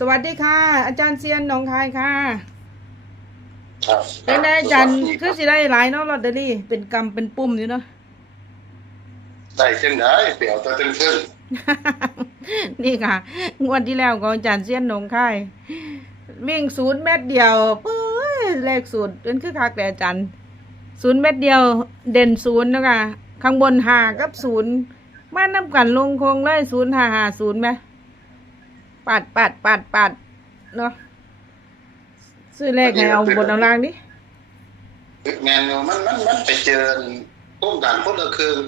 สวัสดีค่ะ อาจารย์เซียนหนองคายค่ะครับเป็นไงอาจารย์คือสิได้หลายเนาะลอตเตอรี่เป็นกำเป็นปุ่มอยู่เนาะได้เช่นได้เปี่ยวตัวตึงตึงนี่ค่ะ งวดที่แล้วของอาจารย์เซียนหนองคายวิ่งศูนย์เม็ดเดียวปื้ยเลขศูนย์เป็นคือคักแต่อาจารย์ศูนย์เม็ดเดียว เด่นศูนย์เนาะคะข้างบนหากับศูนย์มาน้ำกันลงคงเลยศูนย์หาหาศูนย์ไหม ปัดปัดปัดปัดเนาะซื้อเลขให้เอาบนเอาล่างดิแมนอยู่มันมันมันไปเจอต้มกันคนละคืน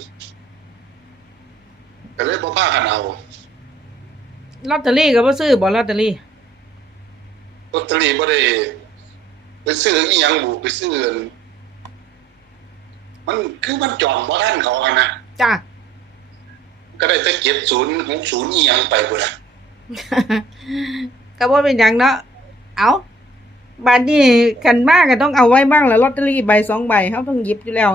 ก็เลยบ่พากันเอาลอตเตอรี่ก็บ่ซื้อบ่ลอตเตอรี่ลอตเตอรี่บ่ได้ไปซื้ออีหยังบุไปซื้ออันมันคือมันจองบ่ทันเขากันนะจ้าก็ได้แต่เก็บศูนย์หกศูนย์อีหยังไปพุ่นน่ะ ก็บ่เป็นหยังเนาะเอาบาดนี้คันมากก็ต้องเอาไว้บ้างแหละลอตเตอรี่ใบสองใบเฮาต้องหยิบอยู่แล้ว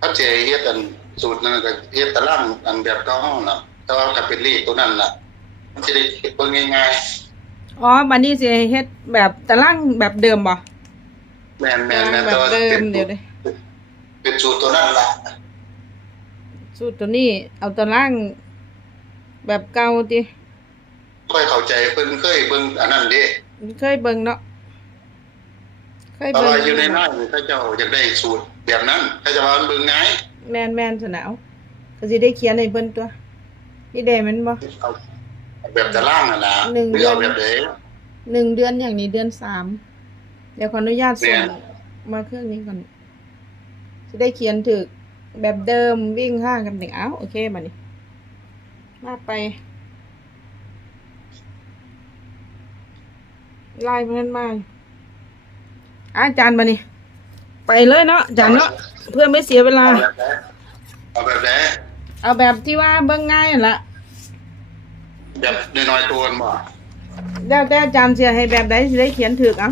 ถ้าเจเฮ็ดอันสูตรนั้นก็เฮ็ดตารางอันแบบเก่าเฮาน่ะแต่ว่าก็เป็นเลขตัวนั้นล่ะ มันสิได้เฮ็ดเบิ่งง่ายอ๋อบัดนี้สิเฮ็ดแบบตารางแบบเดิมบ่ๆแม่นแม่ตานรางแม่นแบแต่บว่าเดิเป็มนเดี๋ยวดิเป็นสูตรตัวนั้นล่ะสูตรตัวนี้เอาตารางแบบเก่าติ ค่อยเข้าใจเพิ่นเคยเบิ่งอันนั้นเด้เคยเบิ่งเนาะเคยเพราะเบิ่งว่าอยู่ในนั้นเขาเจ้าอยากได้สูตรแบบนั้นเขาจะว่ามันเบิ่งง่ายแม่นๆซะนะเอาก็สิได้เขียนให้เพิ่นตัวนี่ได้แมันบ่ เอาแบบตารางน่ะนะหนึ่ง หรือเอาแบบใด หนึ่งเดือนอย่างนี้เดือนสามเดี๋ยวขออนุญาตส่งแม่นมาเครื่องนี้ก่อนจะได้เขียนถึกแบบเดิมวิ่งห้างกันหนึ่งเอ้าโอเคมานี่มาไป ไล่เพื่อนมาอะอาจารย์มานี่ไปเลยเนาะอาจารย์เนาะเพื่อไม่เสียเวลา เอาแบบใดเอาแบบใดเอาแบบที่ว่าเบิ่งง่ายนั่นละแบบน้อยๆตัวนั่นบ่แล้วแต่อาจารย์เสียให้แบบใดสิได้เขียนถึกเอะ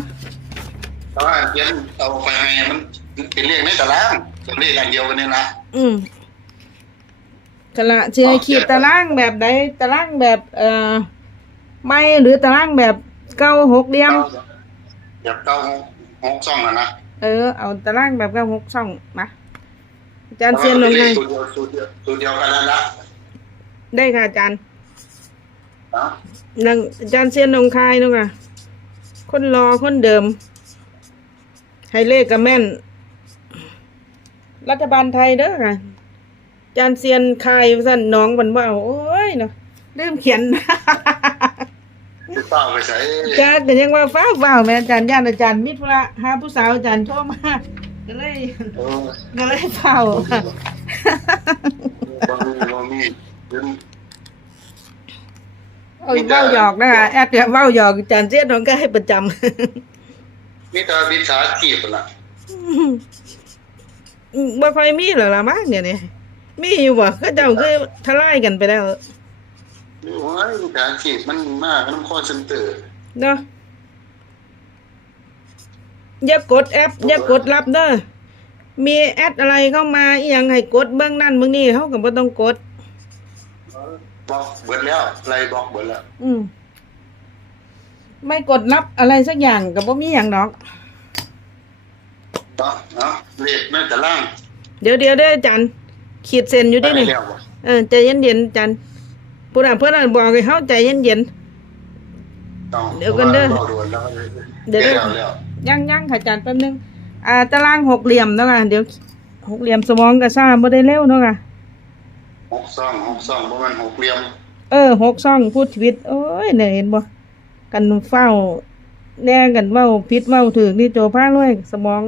แต่ว่าเขียนเอาไปให้มันเป็นเลขในตารางเป็นเลขอันเดียวกันนี่นะอืมกะละสิให้ขีดตารางแบบใดตารางแบบ เอ่อไม่หรือตารางแบบ เก้าหกเหลี่ยม แบบเก้าหกสองน่ะนะเออ เอาตารางแบบเก้าหกช่องมาอาจารย์เซียนลงให้สูตรเดียวสูตรเดียวสูตรเดียวกันนั่นละได้ค่ะอาจารย์เนาะนังอาจารย์เซียนลงคายนู่นค่ะ คนรอคนเดิมให้เลขกับแม่น รัฐบาลไทยเด้อค่ะ อาจารย์เซียนคายสั่นน้องบันว่าโอ้ยเนาะลืมเขียน สิเป้าไปใส่อาจารย์ก็ยังว่าฟ้าฟ้าวแม่อาจารย์ย่านอาจารย์มิตรธุระหาผู้สาวอาจารย์โทรมาก็เลยเออก็เลยเฝ้าบ่มีบ่มีเป็นเอาเว้าหยอกนะคะแอดเนี่ยเว้าหยอกอาจารย์เสียน้องก็ให้ประจำ มีแต่วิชาชีพล่ะบ่ค่อยมีหรอกล่ะมั้งเนี่ยนี่มีอยู่บ่เขาเจ้าคือทลายกันไปแล้ว โอ้ยวิชาชีพมันมากน้ำข้อเซ็นเตอร์ เนาะอย่ากดแอปอย่ากดรับเด้อมีแอดอะไรเข้ามาอีหยังให้กดเบื้องนั่นเบื้องนี้เฮาก็บ่ต้องกดบอกเบิดแล้วไล่บอกเบิดแล้ว อืม ไม่กดรับอะไรสักอย่างก็บ่มีหยังดอกเนาะเนาะเลขแม่แต่ล่างเดี๋ยวเดี๋ยวเด้ออาจารย์ขีดเส้นอยู่ดินี่ไปแล้วบ่ เออใจเย็นๆอาจารย์ ผู้น่ะเพิ่นน่ะบอกให้เฮาใจเย็นต้องเดี๋ยวกันเด้อพราะว่าราด่วนแล้วเดี๋ยวเด้อแก้แล้วๆยังยังค่ะอาจารย์แป๊บนึงอ่าตารางหกเหลี่ยมเนาะค่ะเดี๋ยวหกเหลี่ยมสมองก็ซ่าบ่ได้เร็วเนาะค่ะหกซองหกซองบ่แม่นหกเหลี่ยม เออหกช่องพูดชีวิตโอ้ยเนี่ยเห็นบ่กันเฝ้าแน่กันเว้าผิดเว้าถึกนี่โจพาด้วยสมอง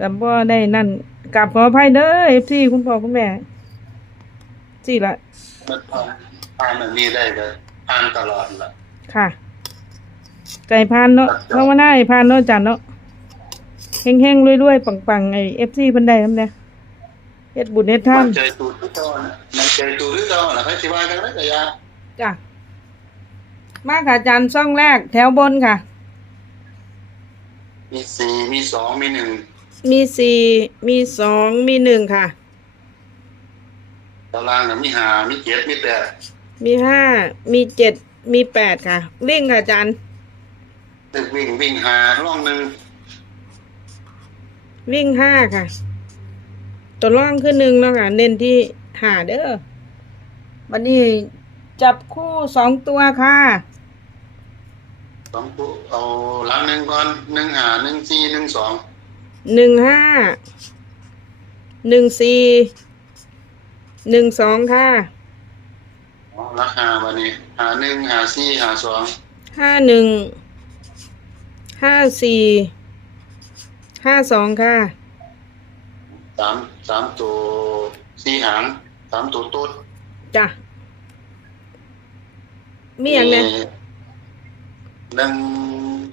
กับบ่ได้นั่นกราบขออภัยเด้อ FC คุณพ่อคุณแม่สิละมัน อ่านอันนี้ได้เลยอ่านตลอดล่ะค่ะ ไก่พานเนาะภาวนาให้พานเนาะอาจันเนาะเฮงๆรวยๆปังๆไอ้ FC เพิ่นได้นำแน่เฮ็ดบุญเฮ็ดทามันนใจตูดทุกตอนมันใจตูดทุกตอนน่ะใครสิว่ากันได้ก็อย่าจ้ะมาค่ะอาจารย์ช่องแรก แถวบนค่ะ มีสี่มีสองมีหนึ่งมีสี่มีสองมีหนึ่งค่ะ ตารางน่ะมีห้ามีเจ็ดมีแปด มีห้า มีเจ็ด มีแปดค่ะ วิ่งค่ะอาจารย์ ตึกวิ่งวิ่งหาร่องหนึ่งวิ่งห้าค่ะ ตัวร่องขึ้นหนึ่งเนาะค่ะ เน้นที่หาเด้อวันนี้จับคู่สองตัวค่ะ สองปุ๊เอาหลังหนึ่งก่อนหนึ่งหาหนึ่งสี่หนึ่งสองหนึ่งห้า หนึ่งสี่ หนึ่งสองค่ะอ๋อ ราคาวันนี้หาหนึ่งหาสี่หาสองห้าหนึ่งห้าสี่ห้าสองค่ะสามสามตัวสี่หางสามตัวต้นจ้ะมีอย่างเนี้ยหนึ่ง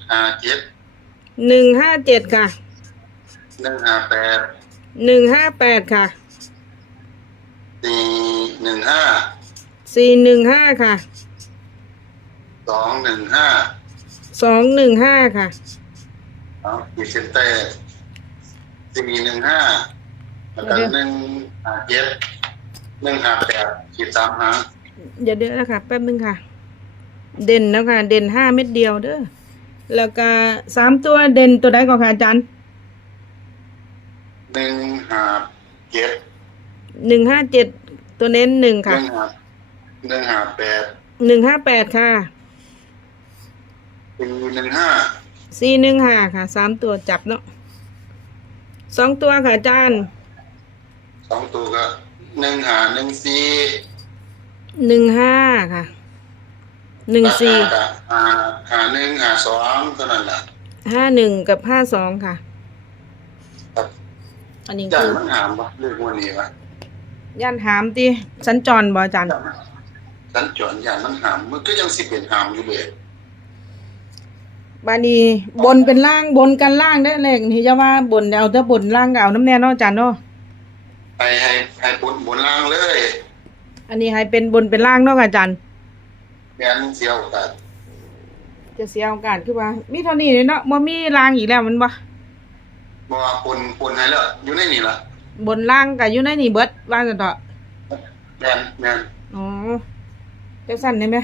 หาเจ็ดหนึ่งห้าเจ็ดค่ะหนึ่งหาแปดหนึ่งห้าแปดค่ะสี่หนึ่งห้า สี่หนึ่งห้าค่ะ สองหนึ่งห้าสองหนึ่งห้าค่ะ เอาขีดเส้นใต้สี่หนึ่งห้าแล้วก็เดี๋ยวหนึ่งหาเจ็ดหนึ่งหาแปดขีดสามหางเดี๋ยวเดี๋ยวนะคะแป๊บนึงค่ะ เด่นแล้วค่ะ เด่นห้าเม็ดเดียวเด้อ แล้วก็สามตัวเด่นตัวใดก่อนค่ะอาจารย์หนึ่งหาเจ็ดหนึ่งห้าเจ็ดตัวเน้นหนึ่งหค่ะ นึ่งหา หนึ่งหาแปดหนึ่งห้าแปดค่ะ สี่หนึ่งห้าสี่หนึ่งห้าค่ะ สามตัวจับเนาะสองตัวค่ะอาจารย์สองตัวก็หนึ่งหาหนึ่งสี่หนึ่งห้าค่ะ หนึ่งสี่ราคาก็หาหาหนึ่งหาสองเท่านั้นแหละห้าหนึ่งกับห้าสองค่ะครับอันนี้จานคือมันหามปะเรื่องวันนี้วะย่านหามตีสัญจรบ่อาจารย์ สัญจรอย่างมันหามมันก็ยังสิเป็นหามอยู่เลยบานีบนเป็นล่างบนกันล่างได้เลยนี่จะว่าบนเอาแต่บนล่างก็เอาน้ำแน่เนอนอาจารย์เนาะให้ให้ให้บนบนล่างเลย อันนี้ให้เป็นบนเป็นล่างเนาะค่ะอาจารย์แม่นเสียวกันจะเสียโอกาสคือว่า มีเท่านี้เลยเนาะบ่มีล่างอีกแล้วมันบ่บ่ว่าปนปนให้แล้วอยู่ในนี่ล่ะบนล่างก็อยู่ในนี่เบิดว่าจังเถอะแม่นแม่นอ๋อ จังสั่นได้ไหม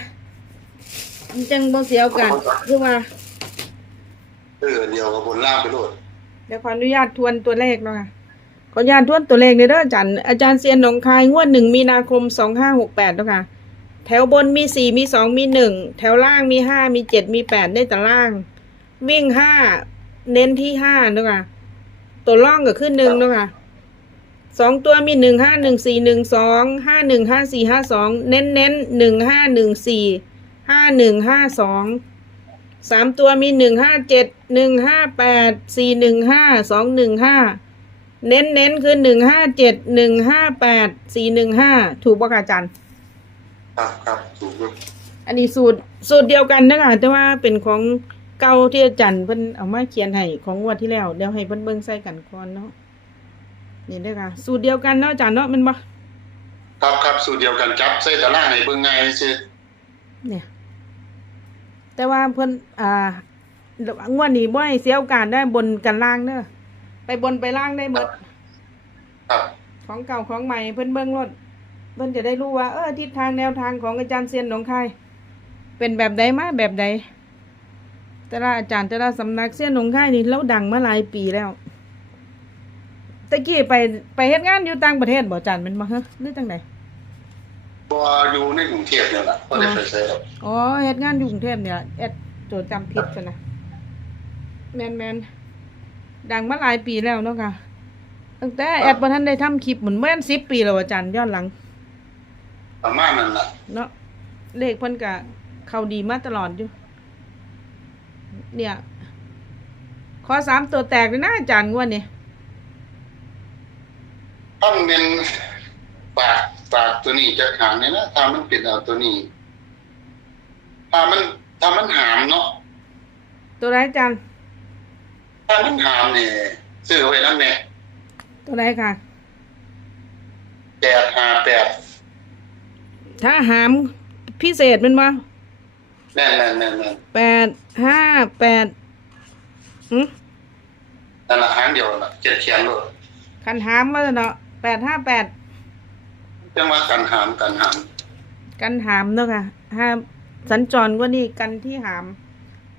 มันจังบ่เสียโอกาสคือว่า เออเดียวกับบนล่างไปโลดเดี๋ยวขออนุญาตทวนตัวเลขเนาะค่ะ ขออนุญาตทวนตัวเลขเด้ออาจารย์ อาจารย์เซียนหนองคายงวดหนึ่งมีนาคมสองห้าหกแปดเนาะค่ะ แถวบนมีสี่มีสองมีหนึ่งแถวล่างมีห้ามีเจ็ดมีแปดในแต่ล่าง วิ่งห้าเน้นที่ห้าเนาะค่ะ ตัวล่องก็ขึ้นหนึ่งเนาะค่ะ สองตัวมีหนึ่งห้าหนึ่งสี่หนึ่งสองห้าหนึ่งห้าสี่ห้าสองเน้นเน้นหนึ่งห้าหนึ่งสี่ห้าหนึ่งห้าสองสามตัวมีหนึ่งห้าเจ็ดหนึ่งห้าแปดสี่หนึ่งห้าสองหนึ่งห้าเน้นเน้นคือหนึ่งห้าเจ็ดหนึ่งห้าแปดสี่หนึ่งห้าถูกปะคะอาจารย์ครับครับถูกอยู่อันนี้สูตรสูตรเดียวกันนะคะแต่ว่าเป็นของเก่าที่อาจารย์เพิ่นเอามาเขียนให้ของงวดที่แล้วเดี๋ยวให้เพิ่นเบิ่งใส่กันก่อนเนาะ นี่เด้อค่ะ สูตรเดียวกันเนาะอาจารย์เนาะแมันบ่ครับครับสูตรเดียวกันจับใส่ตารางให้เบิ่งง่ายซื่อเนี่ย แต่ว่าเพิ่นอ่างวดนี้บ่ให้เสียโอกาสได้บนกันล่างเด้อไปบนไปล่างได้หมดครับ ของเก่าของใหม่เพิ่นเบิ่งรถเพิ่นจะได้รู้ว่าเออทิศทางแนวทางของอาจารย์เซียนหนองคายเป็นแบบใดมาแบบใดแต่ละอาจารย์แต่ละสำนักเซียนหนองคายนี่เราดังมาหลายปีแล้ว ตะกี้ไปไปเฮ็ดงานอยู่ต่างประเทศบ่อาจารย์แมันบ่ฮะหรือจังไดบ่อยู่ในกรุงเทพเนี่ยล่ะบ่ได้ไปไสหรอกอ๋อเฮ็ดงานอยู่กรุงเทพเนี่ยแอดโจทย์จำผิดซะนะแม่นๆดังมาหลายปีแล้วเนาะค่ะตั้งแต่แอดบ่ทันได้ทำคลิปเหมือนแม่น10ปีแล้วอาจารย์ย้อนหลัง ประมาณนั้นล่ะเนาะเลขเพิ่นก็เข้าดีมาตลอดอยู่ เนี่ย ขอสามตัวแตกเลยนะอาจารย์งวดนี้ ถ้ามันเป็นปากปากตัวนี้จะหางเนี่ยนะถ้ามันเป็นเอาตัวนี้ถ้ามันถ้ามันหามเนาะตัวไหนอาจารย์ถ้ามันหามเนี่ยซื้อไว้นำแน่ตัวไหนค่ะ858ถ้าหามพิเศษแมันบ่แม่นๆๆแปดห้าแปดอืมๆนั่นละหางเดียวน่ะเจ็ดเขียนโลดคันหามมาเนาะ แปดห้าแปดจังว่ากันหามกันหามกันหามเนาะค่ะห้าสัญจรกว่านี้กันที่หาม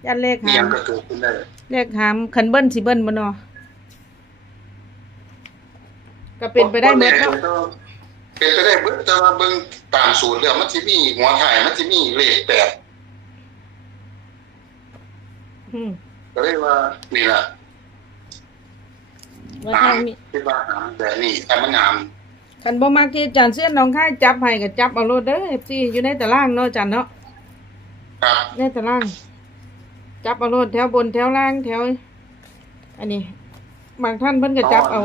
ยันเลขมีหาหยัมงก็เกิดขึ้นได้เลขหามคันเบิ้ลสิเบิ้ลบ่เนาะก็เป็นไปได้หมดเนาะเป็นไปได้เบิดแต่ว่าเบิ่งตามสูตรแล้วมันสิมีหัวถ่ายมันสิมีเลขแปดอืมก็เลยว่านี่ล่ะ ว่าหาทามงมีคิดว่าหามแบบนี้ถ้ามันหามคันบ่มักที่อาจารย์เสี้ยนน้องค่ายจับให้ก็จับเอาโลดเด้อ FC อยู่ในตารางเนาะอาจารย์เนาะ ครับ ในตาราง จับเอาโลดแถวบนแถวล่างแถว อันนี้ บางท่านเพิ่นก็จับเอา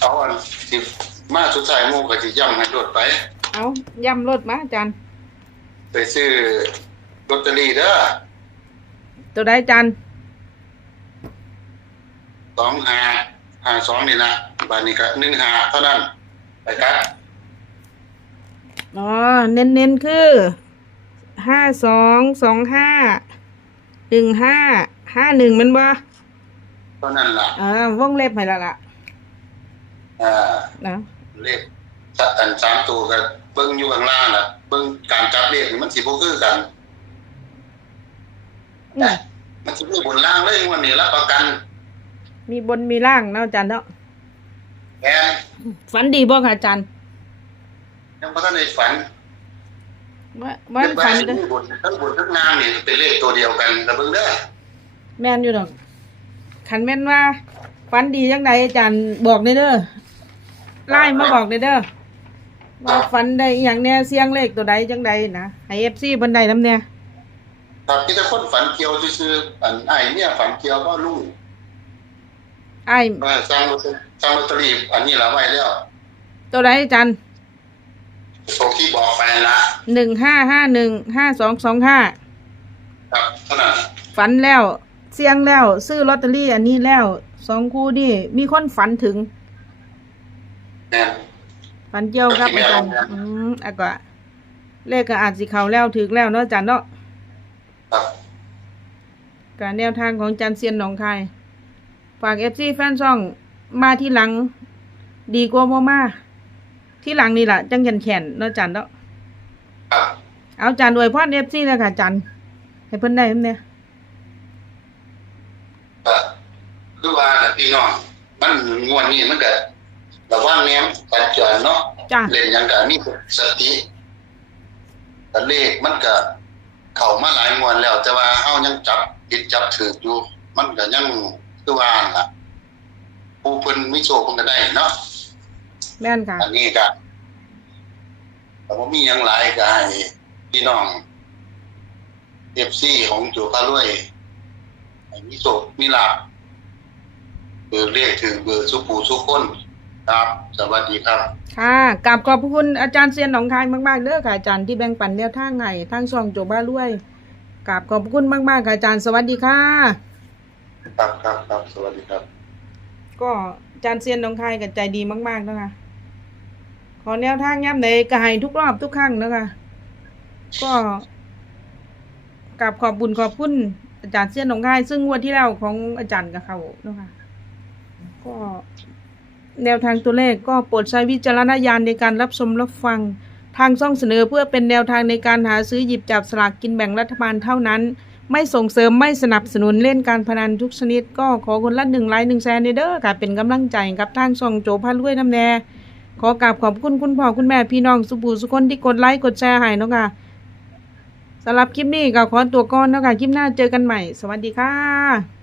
เอาอันสิมาสุดท้ายหมู่ก็สิย้ำให้รถไป เอาย่ำรถมาอาจารย์ ไปซื้อลอตเตอรี่เด้อตัวใดอาจารย์ สองห้า ห้าสองนี่นะบาทนี้ก็หนึ่งห้าเท่านั้นไปครับอ๋อ เน้นเน้นๆคือห้าสองสองห้าหนึ่งห้าห้าหนึ่งมันบ่เท่านั้นล่ะอ่าวงเล็บให้และล่ะอ่านะเลขสัตว์อันสามตัวก็เบิ่งอยู่ข้างล่างน่ะ เบิ่งการจับเลขนี่มันสิบ่คือกันอืมมันสิมีบนล่างเลยวันนี้รับประกัน มีบนมีล่างเนาะอาจารย์เนาะแอนฝันดีบ่ค่ะอาจารย์ยังบ่ทันได้ฝันว่าว่าเก็บไว้ฝันสิเด้อมีบนทั้งบนทั้งล่างนี่เป็นเลขตัวเดียวกันแต่เบิ่งเด้อแม่นอยู่ดอกขันแม่นว่าฝันดีจังใดอาจารย์บอกได้เด้อไล่มาบอกได้เด้อว่าฝันได้อหย่างแน่เสียงเลขตัวใดจังใดนะให้ FC เพิ่นได้นำแน่ครับมีแต่คนฝันเกี่ยวซื่อๆอันอ้ายเนี่ยฝันเกี่ยวก็รู้อ้ายว่าสร้างลอตเตอรี่สร้างลอตเตอรี่อันนี้ละไว้แล้วตัวใดอาจารย์โทรที่บอกไปละหนึ่งห้าห้าหนึ่งห้าสองสองห้าครับเท่านั้นฝันแล้ว เสียงแล้ว ซื้อลอตเตอรี่อันนี้แล้วสองคู่นี่ มีคนฝันถึงแม่นฝันเกี่ยวกับอาจารย์อืมอะก็เลขก็อาจสิเข้าแล้วถึงแล้วเนาะอาจารย์เนาะครับ การแนวทางของอาจารย์เซียนหนองคาย ฝากเอฟซีแฟนช่องมาที่หลัง ดีกว่าบ่มา ที่หลังนี่ล่ะจังแขนแขนๆเนาะอาจารย์เนาะครับเอาอาจารย์อวยพรเอฟซีเลยค่ะอาจารย์ให้เพิ่นได้เพิ่นเนี่ยก็คือว่าน่ะพี่น้องมันงวดนี้มันก็ระวังแนมปัจจัยเนาะจ้าเล่นหยังก็มีสติแต่เลขมันก็เข้ามาหลายงวดแล้ว แต่ว่าเฮายังจับผิดจับถูกอยู่มันก็ยัง คือว่านั่นล่ะผู้เพิ่นมีโชคเพิ่นก็ได้เนาะแม่นค่ะ อันนี้ก็แต่ว่ามีหยังหลายก็ให้พี่น้องเอฟซีของจูพารวยให้มีโชคมีลาภเบอร์เลขถึงเบอร์สุปูสุคนครับ สวัสดีครับ ค่ะกราบขอบพระคุณอาจารย์เซียนหนองคายมากๆเด้อค่ะอาจารย์ที่แบ่งปันแนวทางไงทางช่องโจบ้าลุยกราบขอบพระคุณมากๆค่ะอาจารย์สวัสดีค่ะ ครับครับครับสวัสดีครับ ก็อาจารย์เซียนหนองคายกับใจดีมาก ๆ นะคะ ขอแนวทางย่ำใดก็ให้ทุกรอบทุกครั้งนะคะ ก็กราบขอบบุญขอบคุณอาจารย์เซียนหนองคาย ซึ่งงวดที่แล้วของอาจารย์กับเขานะคะ ก็แนวทางตัวเลขก็โปรดใช้วิจารณญาณในการรับชมรับฟังทางช่องเสนอเพื่อเป็นแนวทางในการหาซื้อหยิบจับสลากกินแบ่งรัฐบาลเท่านั้น ไม่ส่งเสริมไม่สนับสนุนเล่นการพนันทุกชนิด ก็ขอคนละหนึ่งไลค์หนึ่งแชร์ในเด้อค่ะเป็นกำลังใจกับทางช่องโจพาลุยน้ำแน่ขอกราบขอบคุณคุณพ่อคุณแม่พี่น้องสุบูสุคนที่กดไลค์กดแชร์ให้เนาะค่ะสำหรับคลิปนี้ก็ขอตัวก่อนเนาะค่ะคลิปหน้าเจอกันใหม่ สวัสดีค่ะ